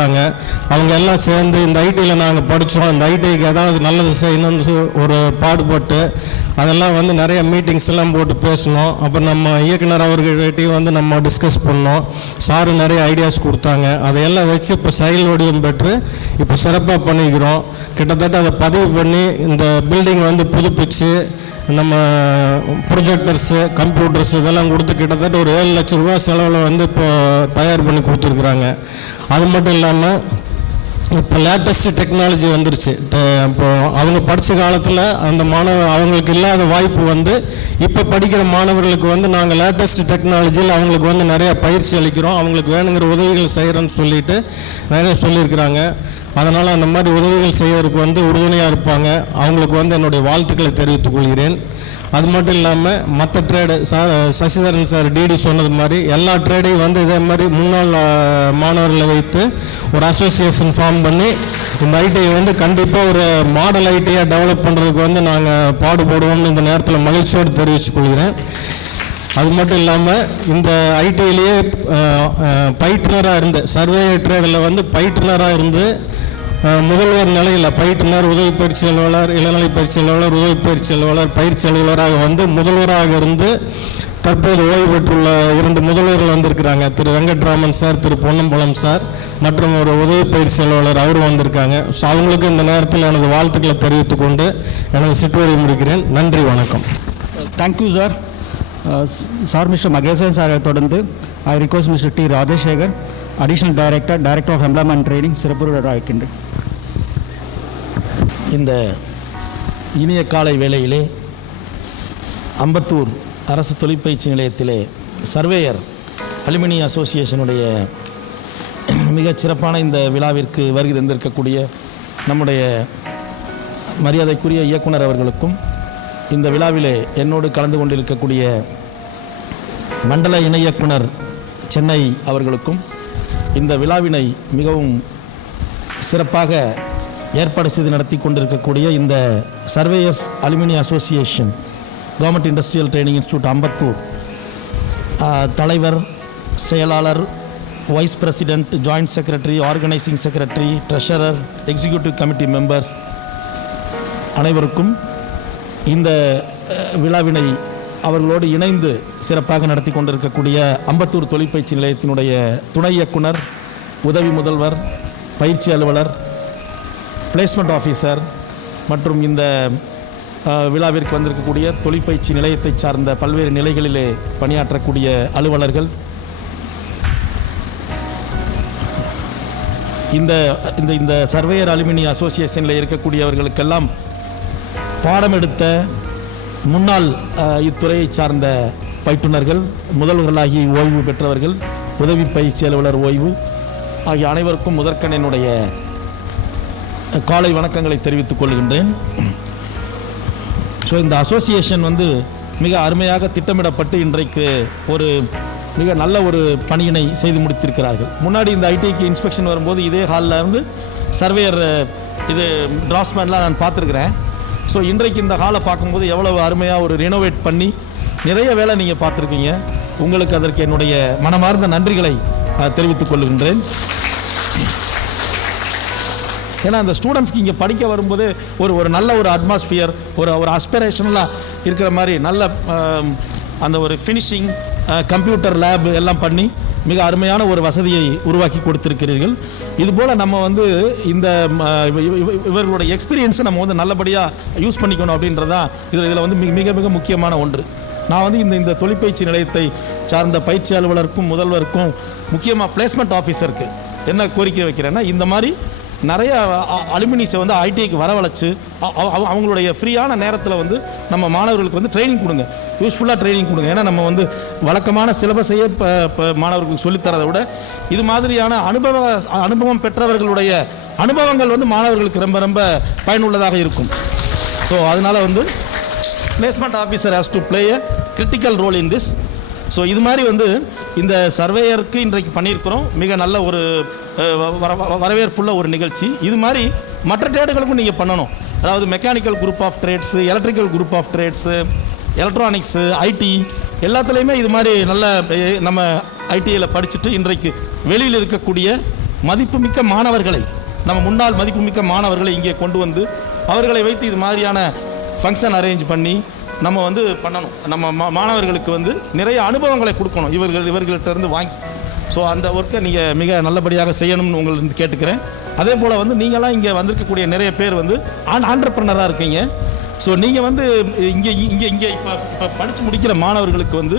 அவங்க எல்லாம் சேர்ந்து இந்த ஐடியில் நாங்கள் படித்தோம், இந்த ஐடிக்கு ஏதாவது நல்லது செய்யணும்னு ஒரு பாடுபட்டு அதெல்லாம் வந்து நிறைய மீட்டிங்ஸ் எல்லாம் போட்டு பேசணும். அப்புறம் நம்ம இயக்குனர் அவர்கிட்டையும் வந்து நம்ம டிஸ்கஸ் பண்ணோம். சாரு நிறைய ஐடியாஸ் கொடுத்தாங்க. அதையெல்லாம் வச்சு இப்போ செயல் வடிவம் பெற்று இப்போ சிறப்பாக பண்ணிக்கிறோம். கிட்டத்தட்ட அதை பதிவு பண்ணி இந்த பில்டிங் வந்து புதுப்பிச்சு நம்ம ப்ரொஜெக்டர்ஸு கம்ப்யூட்டர்ஸ் இதெல்லாம் கொடுத்து கிட்டத்தட்ட ஒரு 7 லட்ச ரூபா செலவில் வந்து இப்போ தயார் பண்ணி கொடுத்துருக்குறாங்க. அது மட்டும் இல்லாமல் இப்போ லேட்டஸ்ட் டெக்னாலஜி வந்துருச்சு. இப்போ அவங்க படித்த காலத்தில் அந்த அவங்களுக்கு இல்லாத வாய்ப்பு வந்து இப்போ படிக்கிற மாணவர்களுக்கு வந்து நாங்கள் லேட்டஸ்ட் டெக்னாலஜியில் அவங்களுக்கு வந்து நிறையா பயிற்சி அளிக்கிறோம், அவங்களுக்கு வேணுங்கிற உதவிகள் செய்கிறோன்னு சொல்லிட்டு நிறைய சொல்லியிருக்கிறாங்க. அதனால் அந்த மாதிரி உதவிகள் செய்வதற்கு வந்து உறுதுணையாக இருப்பாங்க. அவங்களுக்கு வந்து என்னுடைய வாழ்த்துக்களை தெரிவித்துக் கொள்கிறேன். அது மட்டும் இல்லாமல் மற்ற ட்ரேடு சசிதரன் சார் டிடி சொன்னது மாதிரி எல்லா ட்ரேடையும் வந்து இதே மாதிரி முன்னாள் மாணவர்களை வைத்து ஒரு அசோசியேஷன் ஃபார்ம் பண்ணி இந்த ஐடிஐ வந்து கண்டிப்பாக ஒரு மாடல் ஐடியாக டெவலப் பண்ணுறதுக்கு வந்து நாங்கள் பாடுபடுவோம்னு இந்த நேரத்தில் மகிழ்ச்சியோடு தெரிவித்துக் கொள்கிறேன். அது மட்டும் இல்லாமல் இந்த ஐடிஐலேயே பயிற்றுனராக இருந்து சர்வேயர் ட்ரேடில் வந்து பயிற்றுனராக இருந்து முதல்வர் நிலையில் பயிற்றுனர், உதவி பயிற்சி அலுவலர், இளநிலை பயிற்சி அலுவலர், உதவி பயிற்சி அலுவலர், பயிற்சி அலுவலராக வந்து முதல்வராக இருந்து தற்போது ஓய்வு பெற்றுள்ள 2 முதல்வர்கள் வந்திருக்கிறாங்க. திரு வெங்கட்ராமன் சார், திரு பொன்னம்பலம் சார் மற்றும் ஒரு உதவி பயிற்சி அலுவலர் அவரும் வந்திருக்காங்க. ஸோ அவங்களுக்கு இந்த நேரத்தில் எனது வாழ்த்துக்களை தெரிவித்துக் கொண்டு எனது சிற்றுரையை முடிக்கிறேன். நன்றி, வணக்கம். Thank you sir. Sir mister Mahesan சாரை தொடர்ந்து I request mister T Rajasekar, additional director of employment training, சிறப்புரை அழைக்கின்றேன். இந்த இனிய காலை வேளையிலே அம்பத்தூர் அரசு தொழிற்பயிற்சி நிலையத்திலே சர்வேயர் அலுமினி அசோசியேஷனுடைய மிகச் சிறப்பான இந்த விழாவிற்கு வருகை தந்திருக்கக்கூடிய நம்முடைய மரியாதைக்குரிய இயக்குனர் அவர்களுக்கும், இந்த விழாவிலே என்னோடு கலந்து கொண்டிருக்கக்கூடிய மண்டல இணை இயக்குனர் சென்னை அவர்களுக்கும், இந்த விழாவினை மிகவும் சிறப்பாக ஏற்பாடு செய்து நடத்தி கொண்டிருக்கக்கூடிய இந்த surveyors alumni association government industrial training institute Ambattur தலைவர், செயலாளர், vice president, joint secretary, organising secretary, treasurer, executive committee members அனைவருக்கும் இந்த விழாவினை அவர்களோடு இணைந்து சிறப்பாக நடத்தி கொண்டிருக்கக்கூடிய அம்பத்தூர் தொழிற்பயிற்சி நிலையத்தினுடைய துணை இயக்குனர், உதவி முதல்வர், பயிற்சி அலுவலர், பிளேஸ்மெண்ட் ஆஃபீஸர் மற்றும் இந்த விழாவிற்கு வந்திருக்கக்கூடிய தொழிற்பயிற்சி நிலையத்தை சார்ந்த பல்வேறு நிலைகளிலே பணியாற்றக்கூடிய அலுவலர்கள், இந்த இந்த இந்த சர்வேயர் அலுமினி அசோசியேஷனில் இருக்கக்கூடியவர்களுக்கெல்லாம் பாடம் எடுத்த முன்னாள் இத்துறையை சார்ந்த பயிற்றுனர்கள், முதல்வர்களாகி ஓய்வு பெற்றவர்கள், உதவி பயிற்சி அலுவலர் ஓய்வு ஆகிய அனைவருக்கும் முதற்கண் என்னுடைய காலை வணக்கங்களை தெரிவித்துக் கொள்கின்றேன். ஸோ இந்த அசோசியேஷன் வந்து மிக அருமையாக திட்டமிடப்பட்டு இன்றைக்கு ஒரு மிக நல்ல ஒரு பணியினை செய்து முடித்திருக்கிறார்கள். முன்னாடி இந்த ஐடிக்கு இன்ஸ்பெக்ஷன் வரும்போது இதே ஹாலில் வந்து சர்வேயர் இது டிராஃப்ட்ஸ்மேன்லாம் நான் பார்த்துருக்குறேன். ஸோ இன்றைக்கு இந்த ஹாலை பார்க்கும்போது எவ்வளவு அருமையாக ஒரு ரெனோவேட் பண்ணி நிறைய வேலை நீங்கள் பார்த்துருக்கீங்க. உங்களுக்கு அதற்கு என்னுடைய மனமார்ந்த நன்றிகளை தெரிவித்துக் கொள்கின்றேன். ஏன்னா அந்த ஸ்டூடெண்ட்ஸ்க்கு இங்கே படிக்க வரும்போது ஒரு நல்ல ஒரு அட்மாஸ்பியர், ஒரு அஸ்பிரேஷனலாக இருக்கிற மாதிரி நல்ல அந்த ஒரு ஃபினிஷிங், கம்ப்யூட்டர் லேப் எல்லாம் பண்ணி மிக அருமையான ஒரு வசதியை உருவாக்கி கொடுத்திருக்கிறீர்கள். இதுபோல் நம்ம வந்து இந்த இவர்களுடைய எக்ஸ்பீரியன்ஸை நம்ம வந்து நல்லபடியாக யூஸ் பண்ணிக்கணும் அப்படின்றதான் இதில் வந்து மிக மிக முக்கியமான ஒன்று. நான் வந்து இந்த தொழிற்பயிற்சி நிலையத்தை சார்ந்த பயிற்சி அலுவலருக்கும் முதல்வருக்கும் முக்கியமாக பிளேஸ்மெண்ட் ஆஃபீஸருக்கு என்ன கோரிக்கை வைக்கிறேன்னா, இந்த மாதிரி நிறைய அலுமினிஸை வந்து ஐடிஐக்கு வரவழைச்சு அவங்களுடைய ஃப்ரீயான நேரத்தில் வந்து நம்ம மாணவர்களுக்கு வந்து ட்ரைனிங் கொடுங்க, யூஸ்ஃபுல்லாக ட்ரைனிங் கொடுங்க. ஏன்னா நம்ம வந்து வழக்கமான சிலபஸையே மாணவர்களுக்கு சொல்லித்தரதை விட இது மாதிரியான அனுபவம் பெற்றவர்களுடைய அனுபவங்கள் வந்து மாணவர்களுக்கு ரொம்ப ரொம்ப பயனுள்ளதாக இருக்கும். ஸோ அதனால் வந்து placement officer has to play a critical role in this. So இது மாதிரி வந்து இந்த சர்வேயருக்கு இன்றைக்கு பண்ணியிருக்கிறோம். மிக நல்ல ஒரு வரவேற்புள்ள ஒரு நிகழ்ச்சி. இது மாதிரி மற்ற ட்ரேடுகளுக்கும் நீங்கள் பண்ணணும். அதாவது mechanical group of trades, electrical group of trades, electronics, IT எல்லாத்துலேயுமே இது மாதிரி நல்ல நம்ம ஐடிஐயில் படிச்சுட்டு இன்றைக்கு வெளியில் இருக்கக்கூடிய மதிப்புமிக்க மாணவர்களை, நம்ம முன்னாள் மதிப்புமிக்க மாணவர்களை இங்கே கொண்டு வந்து அவர்களை வைத்து இது மாதிரியான ஃபங்க்ஷன் அரேஞ்ச் பண்ணி நம்ம வந்து பண்ணணும். நம்ம மாணவர்களுக்கு வந்து நிறைய அனுபவங்களை கொடுக்கணும் இவர்கள்ட்ட இருந்து வாங்கி. ஸோ அந்த ஒர்க்கை நீங்கள் மிக நல்லபடியாக செய்யணும்னு உங்களிருந்து கேட்டுக்கிறேன். அதே போல் வந்து நீங்களாம் இங்கே வந்திருக்கக்கூடிய நிறைய பேர் வந்து ஆண்டர்ப்ரனராக இருக்கீங்க. ஸோ நீங்கள் வந்து இங்கே இப்போ படித்து முடிக்கிற மாணவர்களுக்கு வந்து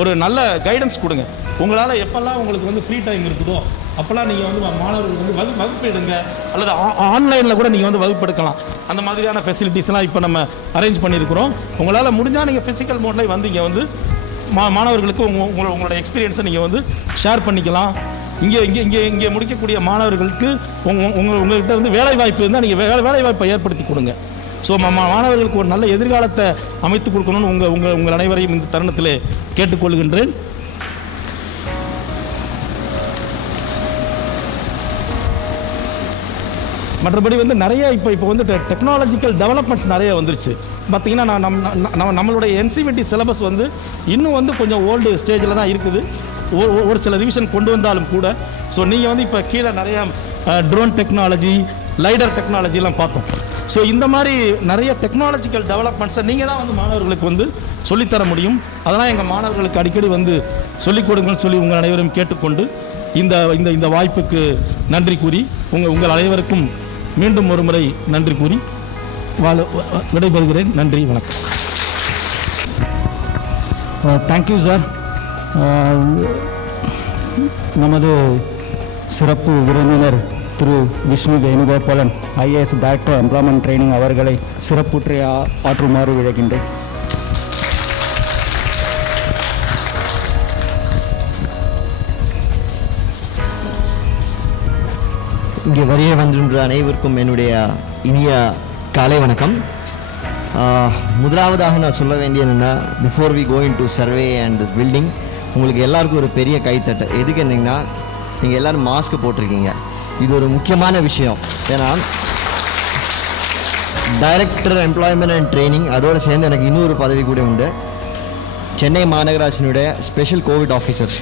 ஒரு நல்ல கைடன்ஸ் கொடுங்க. உங்களால் எப்போல்லாம் உங்களுக்கு வந்து ஃப்ரீ டைம் இருக்குதோ அப்போல்லாம் நீங்கள் வந்து மாணவர்களுக்கு வந்து வகுப்பு எடுங்க, அல்லது ஆன்லைனில் கூட நீங்கள் வந்து வகுப்பு எடுக்கலாம். அந்த மாதிரியான ஃபெசிலிட்டிஸ்லாம் இப்போ நம்ம அரேஞ்ச் பண்ணியிருக்கிறோம். உங்களால் முடிஞ்சால் நீங்கள் ஃபிசிக்கல் மோட்லேயே வந்து இங்கே வந்து மாணவர்களுக்கு உங்களோட எக்ஸ்பீரியன்ஸை நீங்கள் வந்து ஷேர் பண்ணிக்கலாம். இங்கே முடிக்கக்கூடிய மாணவர்களுக்கு உங்கள்கிட்ட வந்து வேலைவாய்ப்பு இருந்தால் நீங்கள் வேலைவாய்ப்பை ஏற்படுத்தி கொடுங்க. ஸோ மாணவர்களுக்கு ஒரு நல்ல எதிர்காலத்தை அமைத்து கொடுக்கணும்னு உங்கள் அனைவரையும் இந்த தருணத்தில் கேட்டுக்கொள்கின்றேன். மற்றபடி வந்து நிறைய இப்போ வந்து டெக்னாலஜிக்கல் டெவலப்மெண்ட்ஸ் நிறைய வந்துருச்சு. பார்த்திங்கன்னா நம்மளுடைய என்சிவிடி சிலபஸ் வந்து இன்னும் வந்து கொஞ்சம் ஓல்டு ஸ்டேஜில் தான் இருக்குது. ஒரு சில ரிவிஷன் கொண்டு வந்தாலும் கூட. ஸோ நீங்கள் வந்து இப்போ கீழே நிறையா ட்ரோன் டெக்னாலஜி, லைடர் டெக்னாலஜிலாம் பார்த்தோம். ஸோ இந்த மாதிரி நிறைய டெக்னாலஜிக்கல் டெவலப்மெண்ட்ஸை நீங்கள் தான் வந்து மாணவர்களுக்கு வந்து சொல்லித்தர முடியும். அதெல்லாம் எங்கள் மாணவர்களுக்கு அடிக்கடி வந்து சொல்லிக் கொடுங்கன்னு சொல்லி உங்கள் அனைவரும் கேட்டுக்கொண்டு இந்த வாய்ப்புக்கு நன்றி கூறி உங்கள் அனைவருக்கும் மீண்டும் ஒரு முறை நன்றி கூறி விடைபெறுகிறேன். நன்றி, வணக்கம். Thank you sir. நமது சிறப்பு விருந்தினர் Thiru Vishnu Venugopalan, IAS director employment training அவர்களை சிறப்புற்றை ஆற்றுமாறு விழைகின்றேன். இங்கே வரைய வந்துள்ள அனைவருக்கும் என்னுடைய இனிய காலை வணக்கம். முதலாவதாக நான் சொல்ல வேண்டியது என்னென்னா, before we go in to survey and this building, உங்களுக்கு எல்லாருக்கும் ஒரு பெரிய கைத்தட்டு. எதுக்கு என்னங்கன்னா, நீங்கள் எல்லோரும் மாஸ்க் போட்டிருக்கீங்க. இது ஒரு முக்கியமான விஷயம். ஏன்னா டைரக்டர் எம்ப்ளாய்மெண்ட் அண்ட் ட்ரைனிங், அதோடு சேர்ந்து எனக்கு இன்னொரு பதவி கூட உண்டு, சென்னை மாநகராட்சியினுடைய ஸ்பெஷல் கோவிட் ஆஃபீஸர்.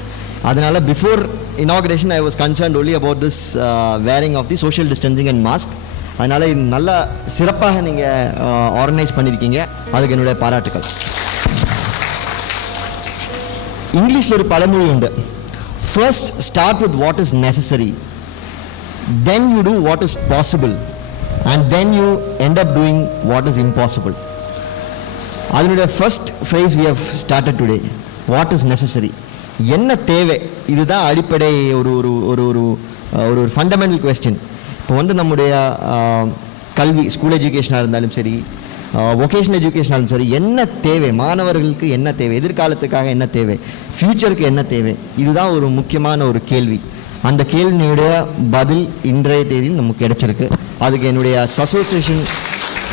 அதனால் before inauguration I was concerned only about this wearing of the social distancing and mask. அதனால் இது நல்லா சிறப்பாக நீங்கள் ஆர்கனைஸ் பண்ணியிருக்கீங்க. அதுக்கு என்னுடைய பாராட்டுக்கள். இங்கிலீஷில் ஒரு பழமொழி உண்டு, first start with what is necessary, then you do what is possible, and then you end up doing what is impossible. அதனுடைய first phrase we have started today, what is necessary, என்ன தேவை, இதுதான் அடிப்படை ஒரு ஒரு ஒரு ஒரு ஒரு ஃபண்டமெண்டல் கொஸ்டின். இப்போ வந்து நம்முடைய கல்வி, ஸ்கூல் எஜுகேஷனாக இருந்தாலும் சரி, வொகேஷனல் எஜுகேஷனாலும் சரி, என்ன தேவை, மாணவர்களுக்கு என்ன தேவை, எதிர்காலத்துக்காக என்ன தேவை, ஃப்யூச்சருக்கு என்ன தேவை, இதுதான் ஒரு முக்கியமான ஒரு கேள்வி. அந்த கேள்வியுடைய பதில் இன்றைய தேதியில் நமக்கு கிடைச்சிருக்கு. அதுக்கு என்னுடைய அசோசியேஷன்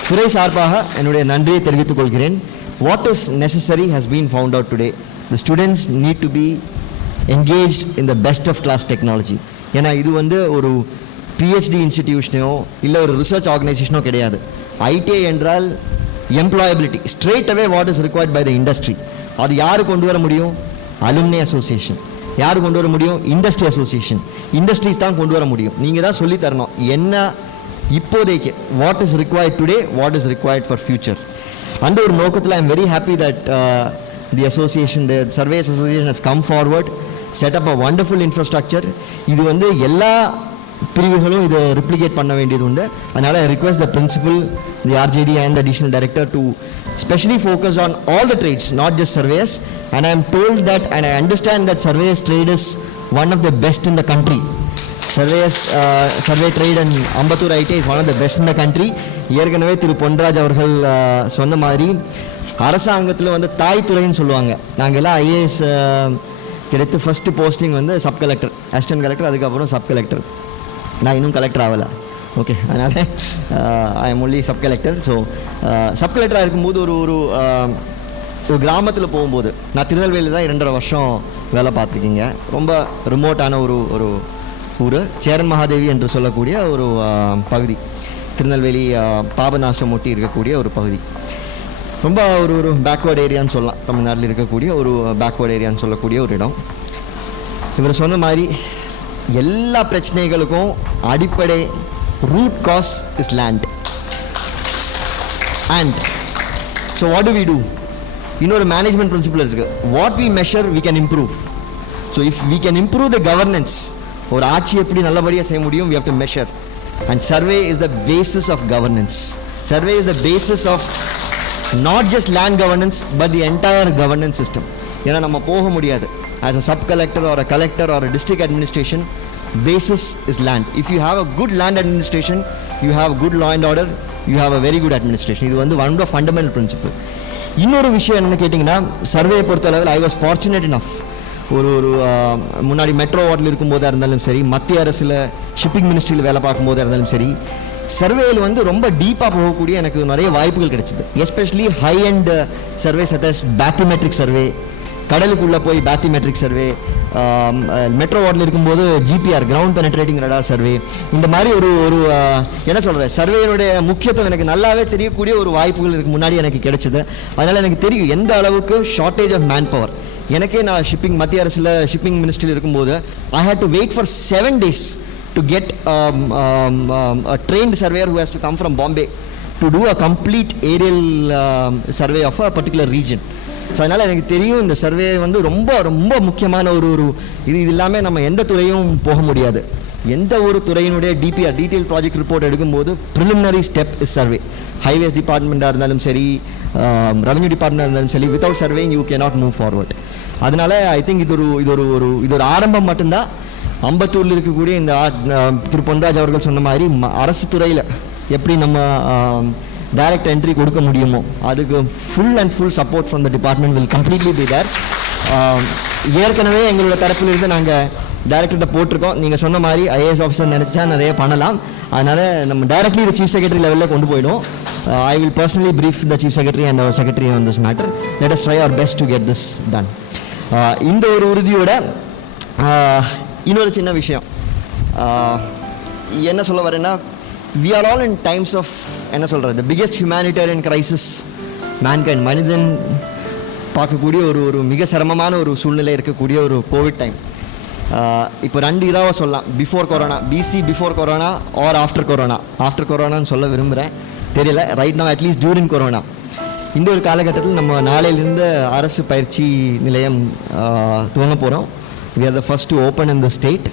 துறை சார்பாக என்னுடைய நன்றியை தெரிவித்துக் கொள்கிறேன். What is necessary has been found out today. The students need to be engaged in the best of class technology. ஏன்னா இது வந்து ஒரு PhD இன்ஸ்டிடியூஷனோ இல்லை ஒரு ரிசர்ச் ஆர்கனைசேஷனோ கிடையாது. ITI என்றால் employability, straight away what is required by the industry. அது யார் கொண்டு வர முடியும்? Alumni association. யார் கொண்டு வர முடியும்? Industry association. இண்டஸ்ட்ரீஸ் தான் கொண்டு வர முடியும். நீங்கள் தான் சொல்லித்தரணும் என்ன இப்போதைக்கு what is required today, what is required for future. அந்த ஒரு நோக்கத்தில் I am very happy that the association, the Surveyors Association has come forward, set up a wonderful infrastructure. இது வந்து எல்லா பிரிவுகளும் இதை ரிப்ளிகேட் பண்ண வேண்டியது உண்டு. அதனால் I request the principal, the RJD and the additional director to specially focus on all the trades, not just surveyors. And I am told that, and I understand that surveyors trade is one of the best in the country. Surveyors, survey trade and Ambattur I.T.I is one of the best in the country. ஏற்கனவே திரு பொன்ராஜ் அவர்கள் சொன்ன மாதிரி அரசாங்கத்தில் வந்து தாய் துறைன்னு சொல்லுவாங்க. நாங்கள் எல்லாம் ஐஏஎஸ் கிடைத்து ஃபஸ்ட்டு போஸ்டிங் வந்து சப் கலெக்டர், அசிஸ்டன்ட் கலெக்டர், அதுக்கப்புறம் சப் கலெக்டர். நான் இன்னும் கலெக்டர் ஆகலை. ஓகே, அதனால் I am only sub collector. So sub கலெக்டராக இருக்கும்போது ஒரு கிராமத்தில் போகும்போது, நான் திருநெல்வேலியில் தான் 2.5 வருஷம் வேலை பார்த்துருக்கீங்க. ரொம்ப ரிமோட்டான ஒரு ஊர், சேரன் மகாதேவி என்று சொல்லக்கூடிய ஒரு பகுதி, திருநெல்வேலி பாபநாசம் ஒட்டி இருக்கக்கூடிய ஒரு பகுதி. ரொம்ப ஒரு பேக்வேர்டு ஏரியான்னு சொல்லலாம், தமிழ்நாட்டில் இருக்கக்கூடிய ஒரு பேக்வேர்டு ஏரியான்னு சொல்லக்கூடிய ஒரு இடம். இவர் சொன்ன மாதிரி எல்லா பிரச்சனைகளுக்கும் அடிப்படை root cause is land. And so what do? இன்னொரு மேனேஜ்மெண்ட் பிரின்சிபல் இருக்கு. What we measure we can improve. So if we can improve the governance, ஒரு ஆட்சி எப்படி நல்லபடியாக செய்ய முடியும், we have to measure. And survey is the basis of governance. Survey is the basis of not just land governance but the entire governance system. ஏன்னா நம்ம போக முடியாது. As a sub collector or a collector or a district administration, basis is land. If you have a good land administration, you have good law and order, you have a very good administration. இது வந்து one of the fundamental principle. இன்னொரு விஷயம் என்னன்னு கேட்டிங்கன்னா, survey பொறுத்தளவில் I was fortunate enough, ஒரு முன்னாடி metro வார்டில் இருக்கும்போதாக இருந்தாலும் சரி, மத்திய அரசில் ஷிப்பிங் மினிஸ்ட்ரியில் வேலை பார்க்கும்போதாக இருந்தாலும் சரி, சர்வேயில் வந்து ரொம்ப டீப்பாக போகக்கூடிய எனக்கு நிறைய வாய்ப்புகள் கிடைச்சிது. எஸ்பெஷலி ஹை அண்ட் சர்வே சட்டஸ் பேத்திமெட்ரிக் சர்வே, கடலுக்குள்ளே போய் பேத்திமெட்ரிக் சர்வே, மெட்ரோ வார்டில் இருக்கும்போது GPR ground penetrating radar survey, இந்த மாதிரி ஒரு என்ன சொல்கிறேன், சர்வேனுடைய முக்கியத்துவம் எனக்கு நல்லாவே தெரியக்கூடிய ஒரு வாய்ப்புகள் இதுக்கு முன்னாடி எனக்கு கிடைச்சிது. அதனால் எனக்கு தெரியும் எந்த அளவுக்கு ஷார்ட்டேஜ் ஆஃப் மேன் பவர். எனக்கே நான் மத்திய அரசில் ஷிப்பிங் மினிஸ்ட்ரியில் இருக்கும்போது I had to wait for 7 days to get a trained surveyor who has to come from Bombay to do a complete aerial survey of a particular region. So அதனால் எனக்கு தெரியும் இந்த survey வந்து ரொம்ப ரொம்ப முக்கியமான ஒரு இது இல்லாமல் நம்ம எந்த துறையும் போக முடியாது. எந்த ஒரு துறையினுடைய டிபிஆர் டீட்டெயில் ப்ராஜெக்ட் ரிப்போர்ட் எடுக்கும்போது preliminary step is survey. Highways டிபார்ட்மெண்ட்டாக இருந்தாலும் சரி, ரெவன்யூ டிபார்ட்மெண்ட்டாக இருந்தாலும் சரி, without surveying you cannot move forward. அதனால் ஐ திங்க் இது ஒரு ஆரம்பம் மட்டும்தான். அம்பத்தூரில் இருக்கக்கூடிய இந்த திரு பொன்ராஜ் அவர்கள் சொன்ன மாதிரி அரசு துறையில் எப்படி நம்ம டைரக்ட் என்ட்ரி கொடுக்க முடியுமோ அதுக்கு full support from the department will completely be there. ஏற்கனவே எங்களோட தரப்பிலிருந்து நாங்கள் டைரக்டர்கிட்ட போட்டிருக்கோம். நீங்கள் சொன்ன மாதிரி ஐஏஎஸ் ஆஃபீஸர் நினச்சா நிறைய பண்ணலாம். அதனால் நம்ம டைரக்ட்லி இது சீஃப் செக்ரட்டரி லெவலில் கொண்டு போயிடும். I will personally brief the chief secretary and our secretary on this matter. Let us try our best to get this done. இந்த ஒரு உறுதியோட இன்னொரு சின்ன விஷயம் என்ன சொல்ல வரேன்னா, we are all in times of என்ன சொல்கிறது, the biggest humanitarian crisis mankind, மனிதன் பார்க்கக்கூடிய ஒரு மிக சிரமமான ஒரு சூழ்நிலை இருக்கக்கூடிய ஒரு கோவிட் டைம். இப்போ 2 இதாவை சொல்லலாம், before corona, BC before corona or after corona. After கொரோனான்னு சொல்ல விரும்புகிறேன், தெரியல. Right now at least during corona. இந்த ஒரு காலகட்டத்தில் நம்ம நாளையிலிருந்து அரசு பயிற்சி நிலையம் துவங்க போகிறோம். we are the first to open in the state.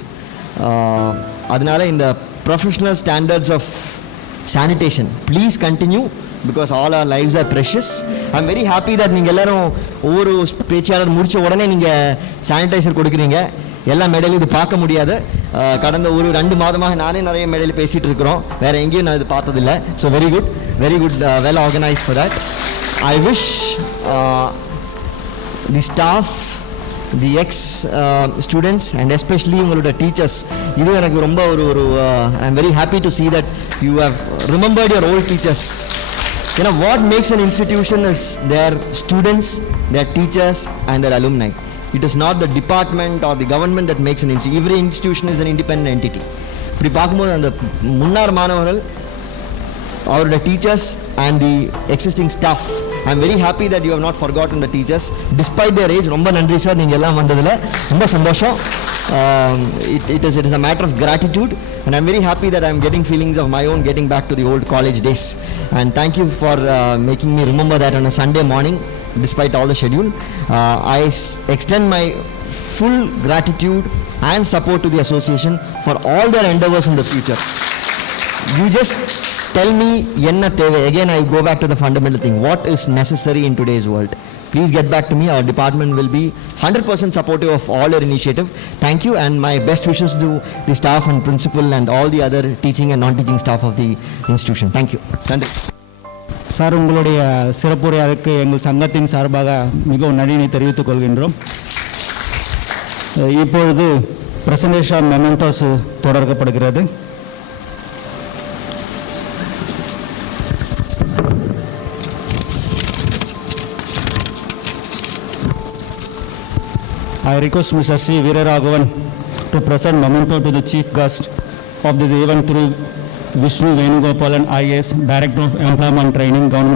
அதனால இந்த professional standards of sanitation please continue because all our lives are precious. I'm very happy that நீங்கள் எல்லாரும் ஒவ்வொரு பேச்சாளர் முடித்த உடனே நீங்கள் சானிடைசர் கொடுக்குறீங்க. எல்லா மேடையிலும் இது பார்க்க முடியாது. கடந்த 2 மாதமாக நானே நிறைய மேடையில் பேசிகிட்டு இருக்கிறோம். வேறு எங்கேயும் நான் இது பார்த்ததில்லை. So very good well organized for that. I wish the staff, the ex-students and especially உங்களோட டீச்சர்ஸ், இது எனக்கு ரொம்ப I am very happy to see that you have remembered your old teachers. You know what makes an institution is their students, their teachers and their alumni. It is not the department or the government that makes an institution. Every institution is an independent entity. இப்படி பார்க்கும்போது அந்த முன்னாள் மாணவர்கள், அவரோட teachers and the existing staff, I am very happy that you have not forgotten the teachers despite their age. ரொம்ப நன்றி sir, நீங்கள் எல்லாம் வந்ததில் ரொம்ப சந்தோஷம். It is a matter of gratitude and I am very happy that I am getting feelings of my own getting back to the old college days. And thank you for making me remember that on a Sunday morning despite all the schedule. I extend my full gratitude and support to the association for all their endeavors in the future. You just tell me enna thevai. Again I go back to the fundamental thing, what is necessary in today's world. Please get back to me. Our department will be 100% supportive of all your initiative. Thank you and my best wishes to the staff and principal and all the other teaching and non-teaching staff of the institution. Thank you. நன்றி sir. உங்களுடைய சிறப்புரையாருக்கு எங்கள் சங்கத்தின் சார்பாக மிகவும் நன்றியை தெரிவித்துக் கொள்கின்றோம். இப்பொழுது presentation mementos தொடர்க்கப்படுகிறது. I request Mr. C. Veeraraghavan to present memento to the chief guest of this event through VISHNU Venugopalan IAS, Director of Employment Training, Government